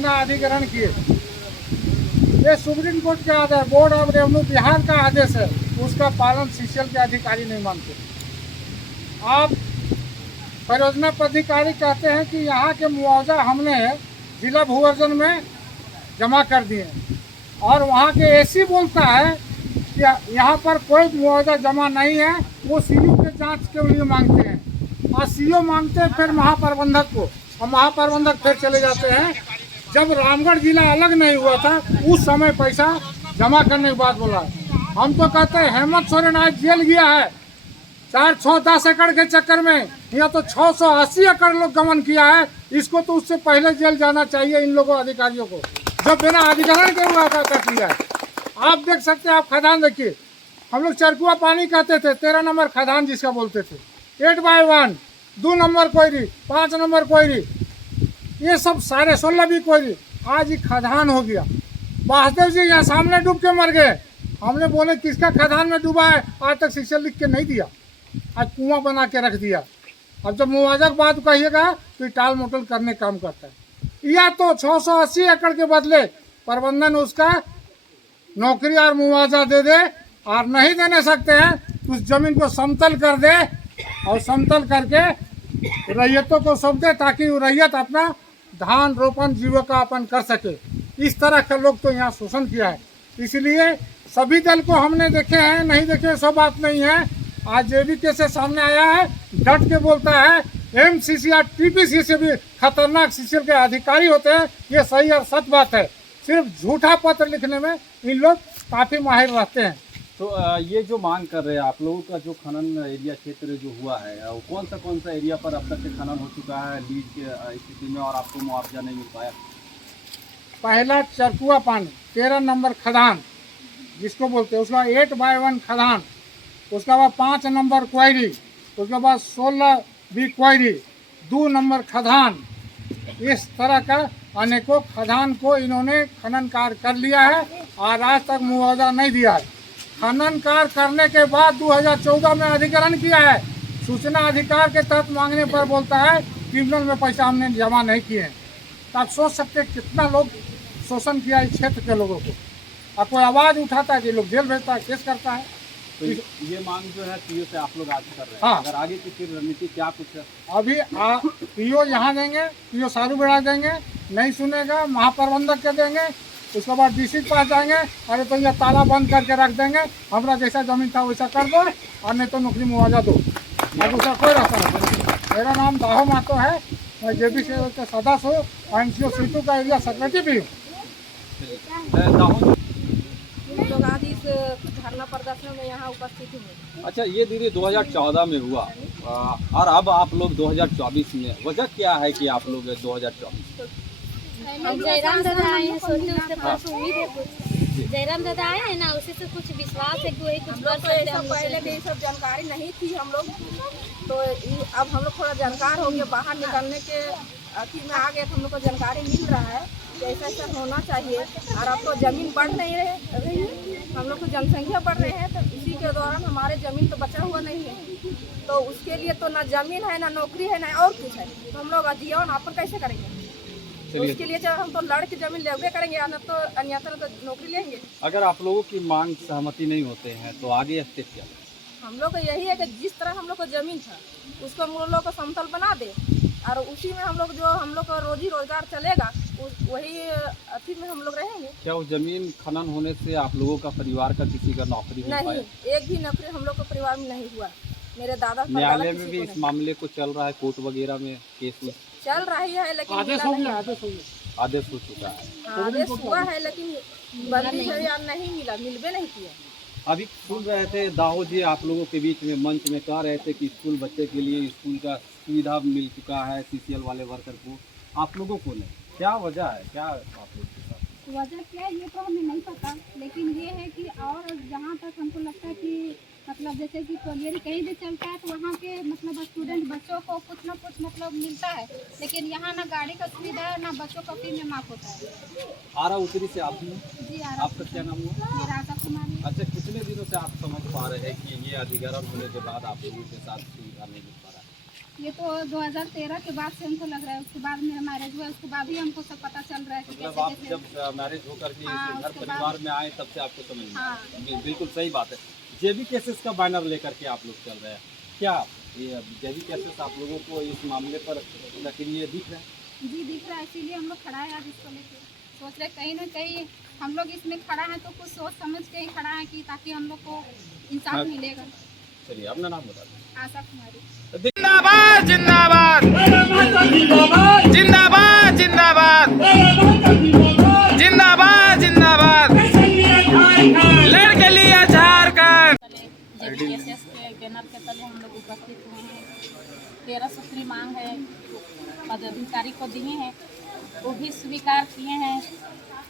बिना अधिग्रहण किए। ये सुप्रीम कोर्ट का आदेश, बोर्ड ऑफ रेवेन्यू बिहार का आदेश है, उसका पालन सीसीएल के अधिकारी नहीं मानते। आप परियोजना पदाधिकारी कहते हैं कि यहाँ के मुआवजा हमने जिला भूअर्जन में जमा कर दिए, और वहाँ के एसी बोलता है कि यहाँ पर कोई मुआवजा जमा नहीं है, वो सीयू के जांच के लिए मांगते हैं, और सीओ मांगते हैं फिर महाप्रबंधक को, और महाप्रबंधक फिर चले जाते हैं। जब रामगढ़ जिला अलग नहीं हुआ था उस समय पैसा जमा करने की बात बोला। हम तो कहते हैं हेमंत सोरेन आज जेल गया है 4, 6, 10 एकड़ के चक्कर में, यहाँ तो 680 एकड़ लोग गमन किया है। इसको तो उससे पहले जेल जाना चाहिए इन लोगों अधिकारियों को, जो बिना अधिग्रहण के हुआ कर दिया है। आप देख सकते हैं, आप खदान देखिए, हम लोग चरकुआ पानी कहते थे, 13 नंबर खदान जिसका बोलते थे, 8x1, 2 number Koeri, 5 number Koeri, ये सब सारे 16 भी कोयरी, आज ही खदान हो गया। वासुदेव जी यहाँ सामने डूब के मर गए, हमने बोले किसका खदान में डूबा है, आज तक शिक्षा लिख के नहीं दिया, आज कुआं बना के रख दिया। अब जब मुआवजा की बात कहिएगा तो टाल मटोल करने काम करता है। या तो 680 एकड़ के बदले प्रबंधन उसका नौकरी और मुआवजा दे दे, और नहीं देने सकते हैं तो उस जमीन को समतल कर दे, और समतल करके रैयतों को सौंप दे, ताकि रैयत अपना धान रोपण जीविकापन कर सके। इस तरह के लोग तो यहाँ शोषण किया है। इसलिए सभी दल को हमने देखे हैं, नहीं देखे सब बात नहीं है। आज जेबीके से सामने आया है, डट के बोलता है एमसीसी और टीपीसी से भी खतरनाक सीसीएल के अधिकारी होते हैं। ये सही और सच बात है, सिर्फ झूठा पत्र लिखने में इन लोग काफ़ी माहिर रहते हैं। तो ये जो मांग कर रहे हैं आप लोगों का, जो खनन एरिया क्षेत्र जो हुआ है, वो कौन सा एरिया पर अब तक के खनन हो चुका है लीज के स्थिति में, और आपको मुआवजा नहीं मिल पाया? पहला चरकुआ पानी 13 नंबर खदान जिसको बोलते हैं, उसका 8x1 खदान, उसके बाद 5 नंबर क्वायरी, उसके बाद 16 भी क्वायरी, 2 नंबर खदान। इस तरह का अनेकों खदान को इन्होंने खनन कार्य कर लिया है, और आज तक मुआवजा नहीं दिया है। खनन कार्य करने के बाद 2014 में अधिग्रहण किया है, सूचना अधिकार के तहत मांगने पर बोलता है ट्रिब्यूनल में पैसा हमने जमा नहीं किए हैं। तो आप सोच सकते हैं कितना लोग शोषण किया इस क्षेत्र के लोगों को, और कोई आवाज़ उठाता है कि लोग जेल भेजता है, केस करता है। तो ये मांग जो है पीओ से आप लोग आज कर रहे हैं। हाँ। अगर आगे की फिर रणनीति क्या कुछ है? अभी पीओ यहाँ देंगे, पीओ सारू बेड़ा देंगे, नहीं सुनेगा महाप्रबंधक के देंगे, उसके बाद डीसी के पास जाएंगे, अरे तो ये ताला बंद करके रख देंगे, हमारा जैसा जमीन था वैसा कर दो, और नहीं तो नौकरी मुआवजा दो। अब उसका कोई रास्ता नहीं। मेरा नाम दाहो महतो है, मैं जेबीसी के सदस्य हूँ, और एनसीओ सीटू का एरिया सेक्रेटरी भी हूँ। लोग आज इस धरना प्रदर्शन में यहाँ उपस्थित हुए। अच्छा, ये दीदी 2014 में हुआ, और अब आप लोग 2024 में, वजह क्या है कि आप लोग 2024? जयराम दादा आए हैं, सोचते उससे पास उम्मीद है कुछ। जयराम दादा आए हैं ना, उसी से कुछ विश्वास है कि वही कुछ कर सकते हैं। पहले भी सब जानकारी नहीं थी हम लोग, तो अब हम लोग थोड़ा जानकार हो गए, बाहर निकलने के अखिर में आ गए, तो हम लोग को जानकारी मिल रहा है कि ऐसा ऐसा होना चाहिए। और अब तो ज़मीन बढ़ नहीं रही, हम लोग को जनसंख्या बढ़ रही है, तो इसी के दौरान हमारे ज़मीन तो बचा हुआ नहीं है, तो उसके लिए तो ना ज़मीन है, ना नौकरी है, ना और कुछ है, तो हम लोग जीवन यापन कैसे करेंगे? तो उसके लिए चाहे हम तो लड़ के जमीन लेवे करेंगे, या तो अन्यथा तो नौकरी लेंगे। अगर आप लोगों की मांग सहमति नहीं होते हैं तो आगे स्टेप क्या? हम लोग को यही है कि जिस तरह हम लोग को जमीन था उसको हम लोग को समतल बना दे, और उसी में हम लोग जो हम लोग का रोजी रोजगार चलेगा वही अथी में हम लोग रहेंगे। क्या वो जमीन खनन होने से आप लोगों का परिवार का किसी का नौकरी नहीं, एक भी नौकरी हम लोग को परिवार में नहीं हुआ। मेरे दादा न्यायालय में भी इस मामले को चल रहा है, कोर्ट वगैरह में केस में चल रही है, लेकिन आदेश हो चुका है, आदेश हुआ है, लेकिन बंदी है या नहीं मिला, मिलबे नहीं किया। अभी सुन रहे थे दाहो जी आप लोगों के बीच में मंच में कह रहे थे कि स्कूल बच्चे के लिए स्कूल का सुविधा मिल चुका है सीसीएल वाले वर्कर को, आप लोगों को नहीं। क्या वजह है, क्या आप लोग के साथ वजह क्या है ये तो हमें नहीं पता, लेकिन ये है कि और जहाँ तक हमको लगता है कि मतलब जैसे कि कोलियरी कहीं भी चलता है तो वहाँ के मतलब स्टूडेंट बच्चों को कुछ ना कुछ मतलब मिलता है, लेकिन यहाँ ना गाड़ी का सुविधा है, ना बच्चों का फी में माफ होता है। आरा उतरी से आप जी आपका क्या नाम हुआ? मेरा आशा कुमारी। अच्छा, कितने दिनों से आप समझ पा रहे हैं कि ये अधिग्रहण होने के बाद आप लोगों के साथ सुविधा नहीं मिल पा रहा है? ये तो 2013 के बाद से हमको लग रहा है, उसके बाद मेरा मैरिज हुआ, उसके बाद ही हमको सब पता चल रहा है कि मतलब कैसे आप कैसे। जब मैरिज होकर के हाँ, इस घर उसके परिवार में आए तब से आपको समझ में हाँ। आया। बिल्कुल सही बात है। जेबी केसेस का बैनर लेकर के आप लोग चल रहे हैं, क्या ये जेबी केसेस आप लोगों को इस मामले पर ये दिख रहा है? जी दिख रहा है, इसीलिए हम लोग खड़ा है आज इसको लेके। सोच रहे कहीं ना कहीं हम लोग इसमें खड़ा है तो कुछ सोच समझ के ही खड़ा है कि ताकि हम लोग को इंसाफ मिलेगा। चलिए अपना नाम बता दें। आशा कुमारी। जिंदाबाद जिंदाबाद जिंदाबाद जिंदाबाद जिंदाबाद जिंदाबाद लड़के लिया झारखंड। जेबीकेएसएस के बैनर के तले हम लोग उपस्थित हुए हैं। 13 सूत्री मांग है, पदाधिकारी को दिए हैं, वो भी स्वीकार किए हैं।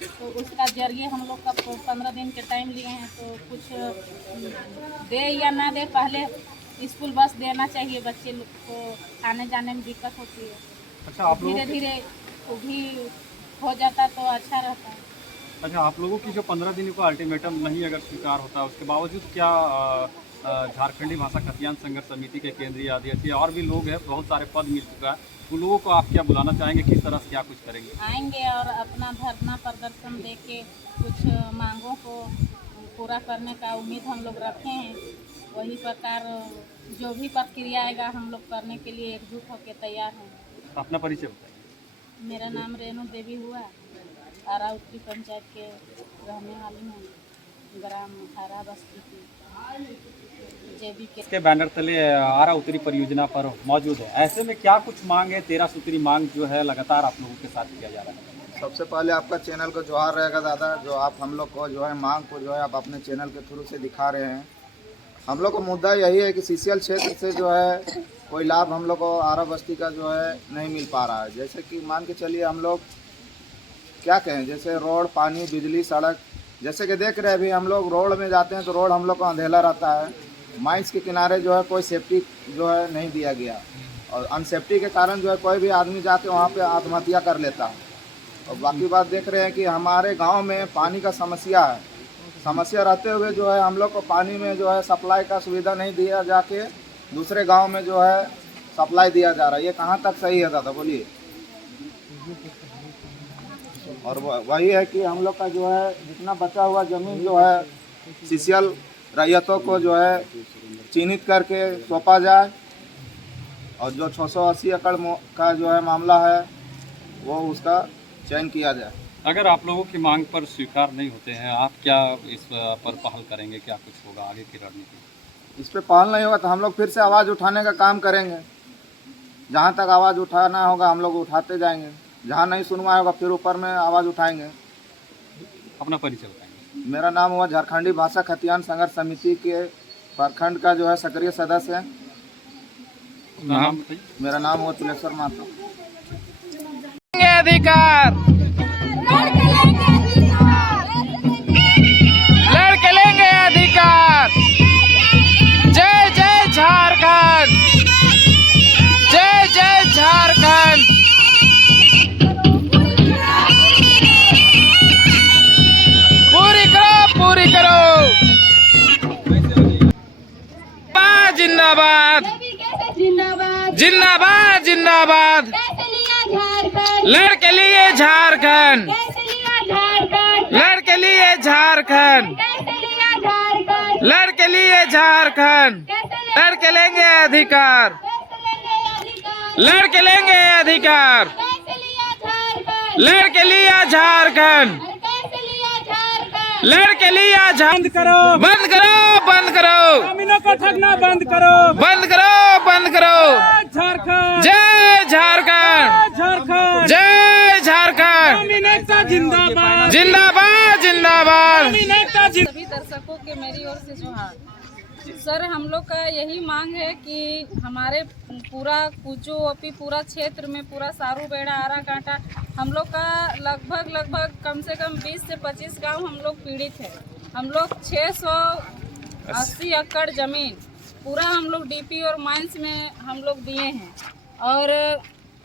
तो उसका जरिए हम लोग का 15 दिन के टाइम लिए हैं। तो कुछ दे या ना दे, पहले स्कूल बस देना चाहिए, बच्चे लोग को आने जाने में दिक्कत होती है। अच्छा, आप लोगों धीरे धीरे वो भी हो जाता तो अच्छा रहता है। अच्छा, आप लोगों की जो 15 दिन का अल्टीमेटम नहीं अगर स्वीकार होता, उसके बावजूद क्या झारखंडी भाषा खतियान संघर्ष समिति के केंद्रीय अध्यक्ष और भी लोग हैं, बहुत सारे पद मिल चुका है, उन लोगों को आप क्या बुलाना चाहेंगे, किस तरह से क्या कुछ करेंगे? आएंगे और अपना धरना प्रदर्शन दे के कुछ मांगों को पूरा करने का उम्मीद हम लोग रखे हैं। वही प्रकार जो भी प्रक्रिया आएगा हम लोग करने के लिए एकजुट होकर तैयार हैं। अपना परिचय बताइए। मेरा नाम रेणु देवी हुआ, आरा उत्तरी पंचायत के रहने वाली हूँ, ग्राम आरा बस्ती की। जेबी के इसके बैनर तले आरा उत्तरी परियोजना पर मौजूद है। ऐसे में क्या कुछ मांग है? 13 सूत्री मांग जो है लगातार आप लोगों के साथ किया जा रहा है। सबसे पहले आपका चैनल को जोहार रहेगा दादा, जो आप हम लोग को जो है मांग को जो है आप अपने चैनल के थ्रू से दिखा रहे हैं। हम लोग का मुद्दा यही है कि सीसीएल क्षेत्र से जो है कोई लाभ हम लोग को आरा बस्ती का जो है नहीं मिल पा रहा है। जैसे कि मान के चलिए हम लोग क्या कहें, जैसे रोड, पानी, बिजली, सड़क, जैसे कि देख रहे हैं अभी हम लोग रोड में जाते हैं तो रोड हम लोग को अंधेला रहता है। माइंस के किनारे जो है कोई सेफ्टी जो है नहीं दिया गया, और अनसेफ्टी के कारण जो है कोई भी आदमी जाके वहाँ पे आत्महत्या कर लेता है। और बाकी बात देख रहे हैं कि हमारे गांव में पानी का समस्या है। समस्या रहते हुए जो है हम लोग को पानी में जो है सप्लाई का सुविधा नहीं दिया जाके दूसरे गांव में जो है सप्लाई दिया जा रहा है। ये कहाँ तक सही है दादा, बोलिए? और वही है कि हम लोग का जो है जितना बचा हुआ ज़मीन जो है सीसीएल रैयतों को जो है चिन्हित करके सौंपा जाए, और जो 680 एकड़ का जो है मामला है वो उसका चयन किया जाए। अगर आप लोगों की मांग पर स्वीकार नहीं होते हैं, आप क्या इस पर पहल करेंगे? क्या कुछ होगा आगे की रणनीति? इस पे पहल नहीं होगा तो हम लोग फिर से आवाज़ उठाने का काम करेंगे। जहाँ तक आवाज़ उठाना होगा हम लोग उठाते जाएंगे, जहाँ नहीं सुनवाई होगा फिर ऊपर में आवाज़ उठाएंगे। अपना परिचय बताएंगे। मेरा नाम हुआ झारखंडी भाषा खतियान संघर्ष समिति के प्रखंड का जो है सक्रिय सदस्य है। नाम बताइए। मेरा नाम हुआ तुलेश्वर महतो। अधिकार लड़के लेंगे अधिकार। जय जय झारखंड, जय जय झारखंड। पूरी करो, पूरी करो। जिंदाबाद जिंदाबाद जिंदाबाद। लड़के लिए झारखंड, लड़के लिए झारखंड, लड़के लिए झारखंड। लड़के लेंगे अधिकार, लड़के लेंगे अधिकार। लड़के लिया झारखंड, लड़के लिया झारखंड। करो, बंद करो, बंद करो। जमीनों को ठगना बंद करो, बंद करो, बंद करो। झारखंड, जय झारखंड, झारखंड, जय झारखंड। जिंदाबाद, जिंदाबाद, जिंदाबाद। सभी दर्शकों के मेरी ओर से जोहार। सर, हम लोग का यही मांग है कि हमारे पूरा कुचो ओपी पूरा क्षेत्र में पूरा सारू बेड़ा आरा कांटा हम लोग का लगभग कम से कम 20 से 25 गांव हम लोग पीड़ित है। हम लोग 680 एकड़ ज़मीन पूरा हम लोग डीपी और माइंस में हम लोग दिए हैं। और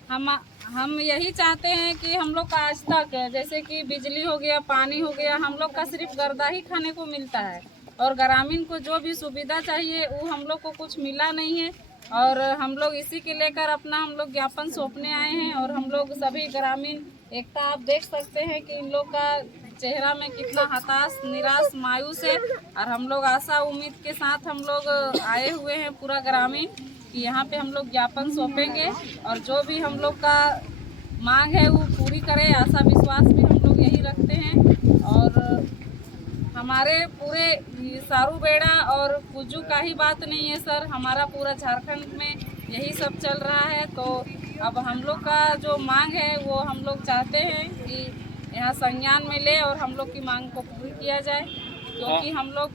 हम यही चाहते हैं कि हम लोग का आज तक जैसे कि बिजली हो गया, पानी हो गया, हम लोग का सिर्फ गर्दा ही खाने को मिलता है। और ग्रामीण को जो भी सुविधा चाहिए वो हम लोग को कुछ मिला नहीं है। और हम लोग इसी के लेकर अपना हम लोग ज्ञापन सौंपने आए हैं। और हम लोग सभी ग्रामीण एकता आप देख सकते हैं कि इन लोग का चेहरा में कितना हताश, निराश, मायूस है। और हम लोग आशा उम्मीद के साथ हम लोग आए हुए हैं पूरा ग्रामीण कि यहाँ पे हम लोग ज्ञापन सौंपेंगे और जो भी हम लोग का मांग है वो पूरी करें। आशा विश्वास भी हम लोग यही रखते हैं। और हमारे पूरे सारूबेड़ा और कुजू का ही बात नहीं है सर, हमारा पूरा झारखंड में यही सब चल रहा है। तो अब हम लोग का जो मांग है वो हम लोग चाहते हैं कि यहाँ संज्ञान में ले और हम लोग की मांग को पूरी किया जाए, क्योंकि हम लोग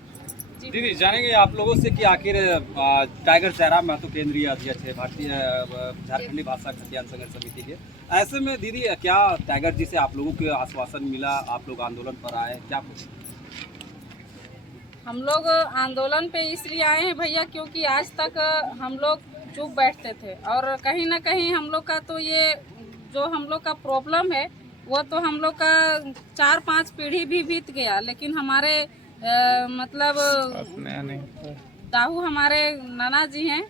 दीदी जानेंगे आप लोगों से कि आखिर टाइगर जयराम महतो केंद्रीय अध्यक्ष है भारतीय झारखंडी भाषा खतियान संघर्ष समिति के। ऐसे में दीदी क्या टाइगर जी से आप लोगों को आश्वासन मिला, आप लोग आंदोलन पर आए, क्या कुछ? हम लोग आंदोलन पे इसलिए आए हैं भैया क्योंकि आज तक हम लोग चुप बैठते थे और कहीं ना कहीं हम लोग का तो ये जो हम लोग का प्रॉब्लम है वो तो हम लोग का 4-5 पीढ़ी भी बीत गया, लेकिन हमारे मतलब दाऊ हमारे नाना जी हैं,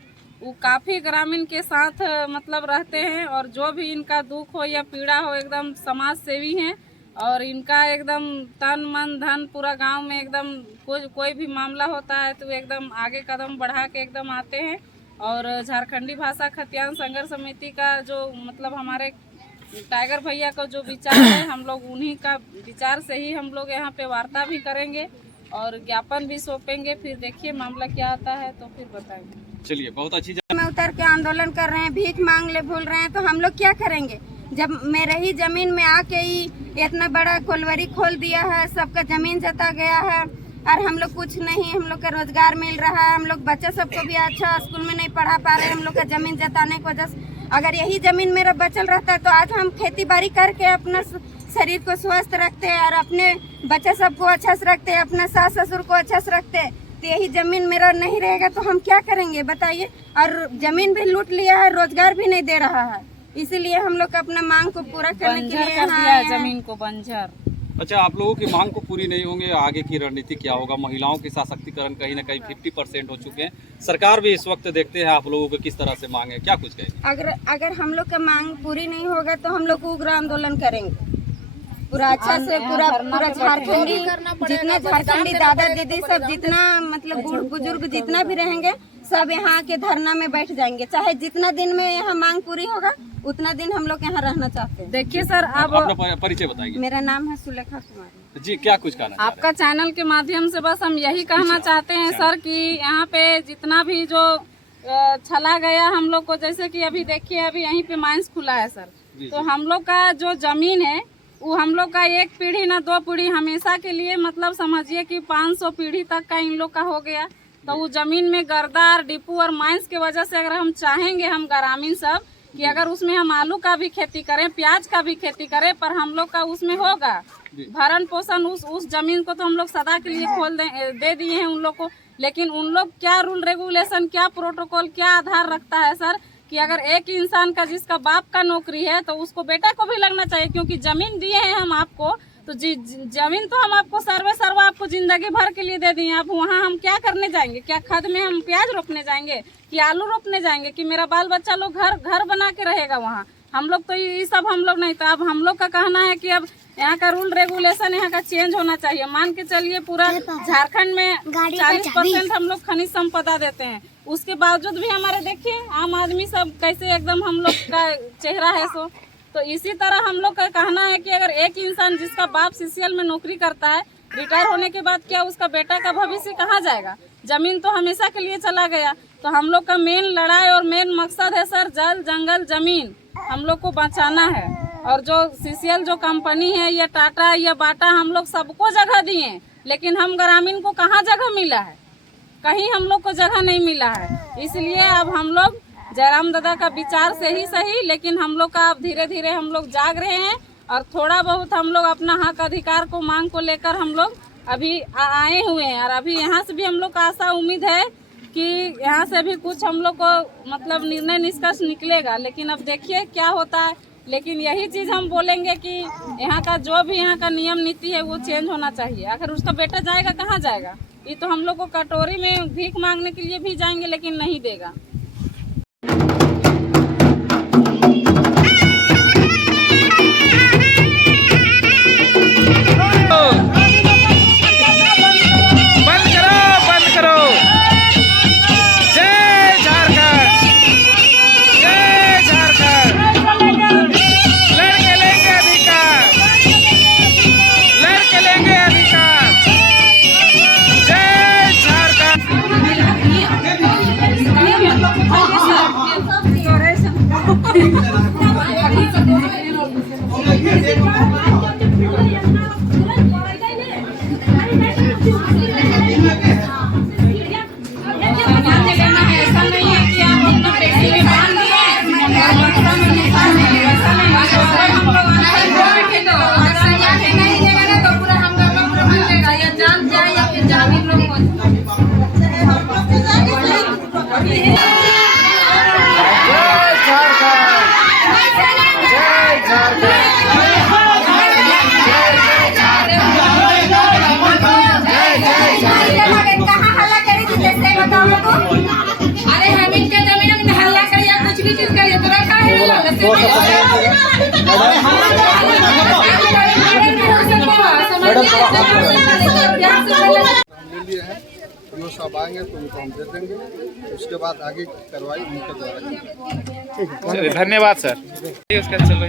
वो काफ़ी ग्रामीण के साथ मतलब रहते हैं और जो भी इनका दुख हो या पीड़ा हो एकदम समाज सेवी हैं और इनका एकदम तन मन धन पूरा गांव में एकदम कोई भी मामला होता है तो एकदम आगे कदम बढ़ा के एकदम आते हैं। और झारखंडी भाषा खतियान संघर्ष समिति का जो मतलब हमारे टाइगर भैया का जो विचार है हम लोग उन्हीं का विचार से ही हम लोग यहाँ पे वार्ता भी करेंगे और ज्ञापन भी सौंपेंगे। फिर देखिए मामला क्या आता है तो फिर बताएंगे। चलिए बहुत अच्छी में उतर के आंदोलन कर रहे हैं, भीख मांग ले भूल रहे हैं, तो हम लोग क्या करेंगे जब मेरे ही जमीन में आके ही इतना बड़ा कोलवरी खोल दिया है, सबका जमीन जता गया है और हम लोग कुछ नहीं, हम लोग का रोजगार मिल रहा है, हम लोग बच्चे सबको भी अच्छा स्कूल में नहीं पढ़ा पा रहे, हम लोग का जमीन जताने की वजह से। अगर यही जमीन मेरा बचल रहता तो आज हम खेती बाड़ी करके अपना शरीर को स्वस्थ रखते और अपने बच्चे सबको अच्छा से रखते, अपने सास ससुर को अच्छा से रखते। तो यही जमीन मेरा नहीं रहेगा तो हम क्या करेंगे बताइए। और जमीन भी लूट लिया है, रोजगार भी नहीं दे रहा है, इसीलिए हम लोग अपना मांग को पूरा करने के लिए कर दिया है जमीन को बंजर। अच्छा, आप लोगों की मांग को पूरी नहीं होंगे, आगे की रणनीति क्या होगा? महिलाओं के सशक्तिकरण कहीं ना कहीं 50% हो चुके हैं, सरकार भी इस वक्त देखते हैं आप लोगों को किस तरह से मांग है, क्या कुछ कहेंगे? अगर हम लोग का मांग पूरी नहीं होगा तो हम लोग उग्र आंदोलन करेंगे पूरा अच्छा से, पूरा झारखंडी जितना झारखंडी दादा दीदी सब जितना मतलब बूढ़ बुजुर्ग जितना भी रहेंगे सब यहाँ के धरना में बैठ जाएंगे, चाहे जितना दिन में यहाँ मांग पूरी होगा उतना दिन हम लोग यहाँ रहना चाहते हैं। देखिए सर, अब अपना परिचय बताइए। मेरा नाम है सुलेखा कुमारी जी, क्या कुछ कहना? आपका चैनल के माध्यम से बस हम यही कहना चाहते हैं सर कि यहाँ पे जितना भी जो छला गया हम लोग को, जैसे कि अभी देखिए अभी यहीं पे माइंस खुला है सर, तो हम लोग का जो जमीन है वो हम लोग का 1 पीढ़ी ना 2 पीढ़ी हमेशा के लिए मतलब समझिए कि 500 पीढ़ी तक का इन लोग का हो गया। तो वो जमीन में गर्दार डिपू और माइंस की वजह से अगर हम चाहेंगे हम ग्रामीण सब कि अगर उसमें हम आलू का भी खेती करें, प्याज का भी खेती करें, पर हम लोग का उसमें होगा भरण पोषण, उस जमीन को तो हम लोग सदा के लिए दे दिए हैं उन लोग को। लेकिन उन लोग क्या रूल रेगुलेशन, क्या प्रोटोकॉल, क्या आधार रखता है सर कि अगर एक इंसान का जिसका बाप का नौकरी है तो उसको बेटा को भी लगना चाहिए, क्योंकि जमीन दिए हैं हम आपको तो जमीन तो हम आपको सर्वा आपको जिंदगी भर के लिए दे दिए। अब वहाँ हम क्या करने जाएंगे? क्या खद में हम प्याज रोपने जाएंगे कि आलू रोपने जाएंगे कि मेरा बाल बच्चा लोग घर बना के रहेगा वहाँ? हम लोग तो ये सब हम लोग नहीं। तो अब हम लोग का कहना है कि अब यहाँ का रूल रेगुलेशन यहाँ का चेंज होना चाहिए। मान के चलिए पूरा झारखंड में 40% हम लोग खनिज संपदा देते हैं, उसके बावजूद भी हमारे देखिए आम आदमी सब कैसे एकदम हम लोग का चेहरा है सो। तो इसी तरह हम लोग का कहना है कि अगर एक इंसान जिसका बाप सीसीएल में नौकरी करता है, रिटायर होने के बाद क्या उसका बेटा का भविष्य कहाँ जाएगा? जमीन तो हमेशा के लिए चला गया। तो हम लोग का मेन लड़ाई और मेन मकसद है सर, जल जंगल जमीन हम लोग को बचाना है। और जो सीसीएल जो कंपनी है या टाटा या बाटा हम लोग सबको जगह दिए, लेकिन हम ग्रामीण को कहाँ जगह मिला है? कहीं हम लोग को जगह नहीं मिला है। इसलिए अब हम लोग जयराम दादा का विचार से ही सही, लेकिन हम लोग का अब धीरे धीरे हम लोग जाग रहे हैं और थोड़ा बहुत हम लोग अपना हक अधिकार को मांग को लेकर हम लोग अभी आए हुए हैं। और अभी यहाँ से भी हम लोग का आशा उम्मीद है कि यहाँ से भी कुछ हम लोग को मतलब निर्णय निष्कर्ष निकलेगा, लेकिन अब देखिए क्या होता है। लेकिन यही चीज़ हम बोलेंगे कि यहाँ का जो भी यहाँ का नियम नीति है वो चेंज होना चाहिए। अगर उसका बेटा जाएगा कहाँ जाएगा? ये तो हम लोग को कटोरी में भीख मांगने के लिए भी जाएंगे लेकिन नहीं देगा। कहाँ हल्ला करी थी जैसे बताओ लोगों? अरे हम इनके जमीन में हल्ला करिए कुछ भी चीज करिए तो रखा है ले लिए हैं, जो सब आएंगे तो उनको हम दे देंगे, उसके बाद आगे कार्रवाई उनके द्वारा की जाएगी। चलिए धन्यवाद सर। उसका चलो